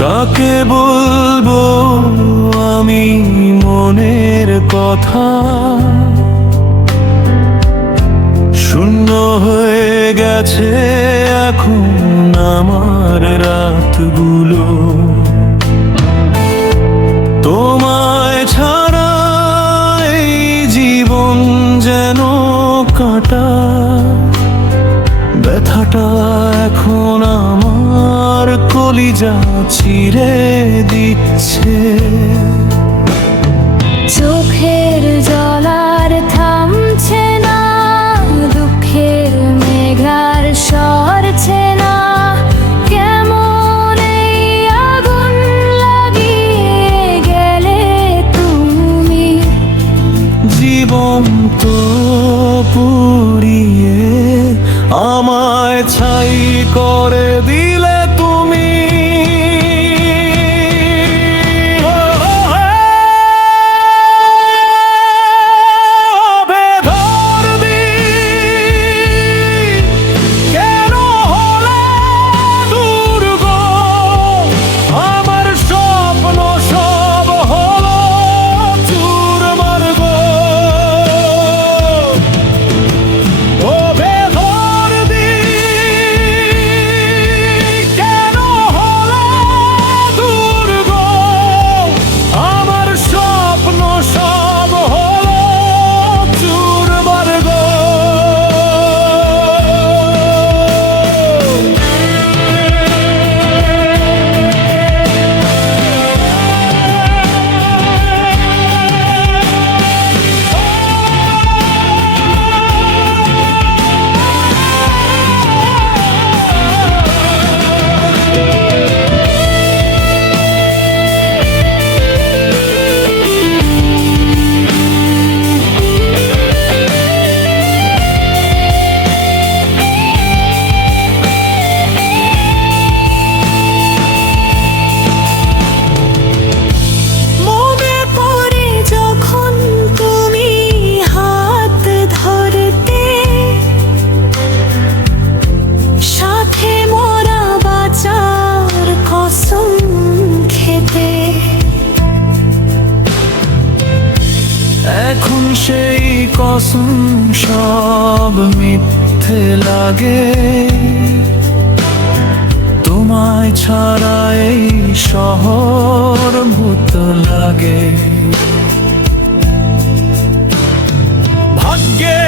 কাকে বলবো আমি মনের কথা, শূন্য হয়ে গেছে এখন আমার রাতগুলো। তোমায় ছাড়া এই জীবন যেন কাটা, ব্যথাটা এখন আমার কলিজা চিরে দিচ্ছে। চোখের জল আর থামছে না, দুঃখের মেঘার সরছে না, কেমন এই আগুন লাগিয়ে গেলে তুমি। জীবন তো পুড়িয়ে আমায় ছাই করে দিলে তুমি। এখন সেই কসম সব মিথ্যে লাগে, তোমায় ছাড়া এই শহর ভূত লাগে। ভাগ্যে